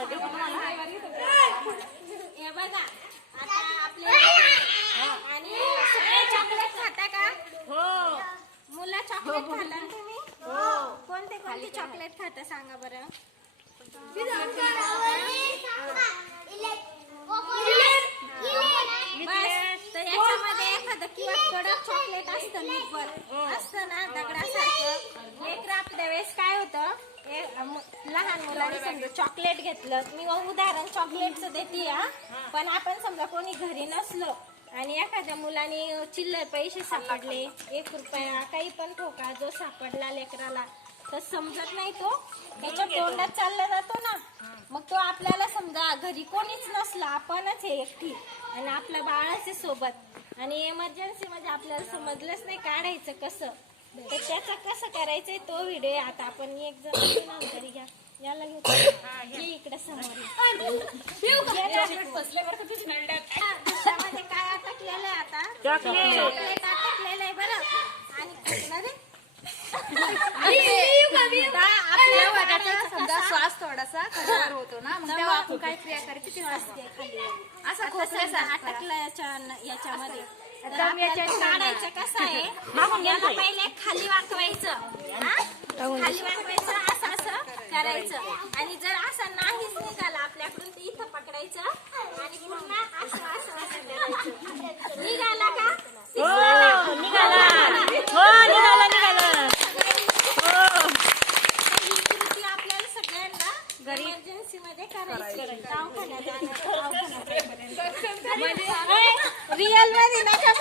हे बघा आता आपले आणि सगळे चॉकलेट खाता का? हो. मुलं चॉकलेट खाता ना तुम्ही? कोणते कोणते चॉकलेट खाता सांगा बरं? बस तर याच्यामध्ये एखादं किंवा कडक चॉकलेट असतं निब्बर असतं ना दगडासारखं. लेकरं आपल्या वेळेस काय होतं? हे, लहान मुलांनी समजा चॉकलेट घेतलं. मी उदाहरण चॉकलेटचं देते हा. पण आपण समजा कोणी घरी नसलो आणि एखाद्या मुलाने चिल्लर पैसे सापडले एक रुपया काही पण ठोका जो सापडला लेकराला तर समजत नाही तो. त्याच्या तोंडात चालला जातो ना. मग तो आपल्याला समजा घरी कोणीच नसलं आपणच आहे एकटी आणि आपलं बाळच सोबत. आणि इमर्जन्सी मध्ये आपल्याला समजलंच नाही काढायचं कसं. तर त्याचं कसं करायचंय तो व्हिडिओ आता आपण एक जण तरी घ्या. याला घेऊ इकडे समोर त्याच्यामध्ये काय अटकलेलं आहे आता. चॉकलेट. चॉकलेट अटकलेलं आहे बरं. आणि अरे तेव्हा त्याचा समजा श्वास थोडासा कठोर होतो ना मग तेव्हा आपण काय क्रिया करायची ती असते खाली. असं अटकलं याच्या याच्यामध्ये. आहे. याला पहिले खाली वाकवायचं. हा? खाली वाकवायचं असं असं करायचं. आणि जर असं नाहीच निघालं आपल्याकडून तर इथं पकडायचं. आणि पूर्ण असं असं असं करायचं. निघाला का? हो निघाला. हो निघाला निघाला. हो. ही कृती आपल्याला सगळ्यांना इमर्जन्सी मध्ये करायची. दवाखान्यात रिअलमध्ये नका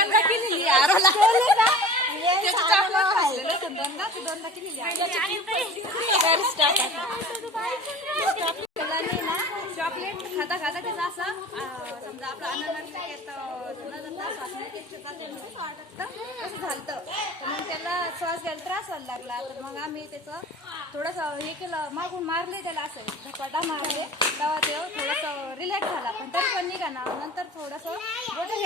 दोनदा केलेली आरोला त्याचं चॉकलेट होतं दोनदा ते दोनदा केलेली मुलांनी ना चॉकलेट खाता खाता त्याचा असं समजा आपलं अननस येतं झालं तर मग त्याला श्वास घ्यायला त्रास व्हायला लागला तर मग आम्ही त्याचं थोडंसं हे केलं मागून मारले त्याला असं धपाटा मारले तेव्हा ते थोडंसं रिलॅक्स झाला पण तरी पण निघाना नंतर थोडंसं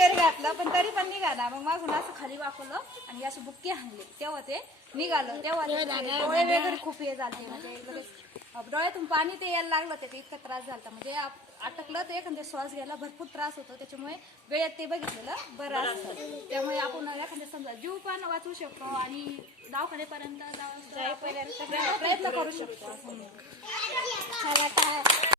हेअर घातलं पण तरी पण निघाना मग मागून असं खाली वाकवलं आणि अशी बुक्की हाणली. तेव्हा ते निघालं. तेव्हा ते डोळे वगैरे खूप हे झाले म्हणजे लगेच डोळ्यातून पाणी ते यायला लागलं त्याचा इतका त्रास झाला म्हणजे अटकलं ते एखाद्या श्वास घ्यायला भरपूर त्रास होतो. त्याच्यामुळे वेळेत ते बघितलेलं बरं असतं. त्यामुळे आपण एखाद्या समजा जीव पण वाचवू शकतो आणि दवाखान्यापर्यंत जाईपर्यंत प्रयत्न करू शकतो. असं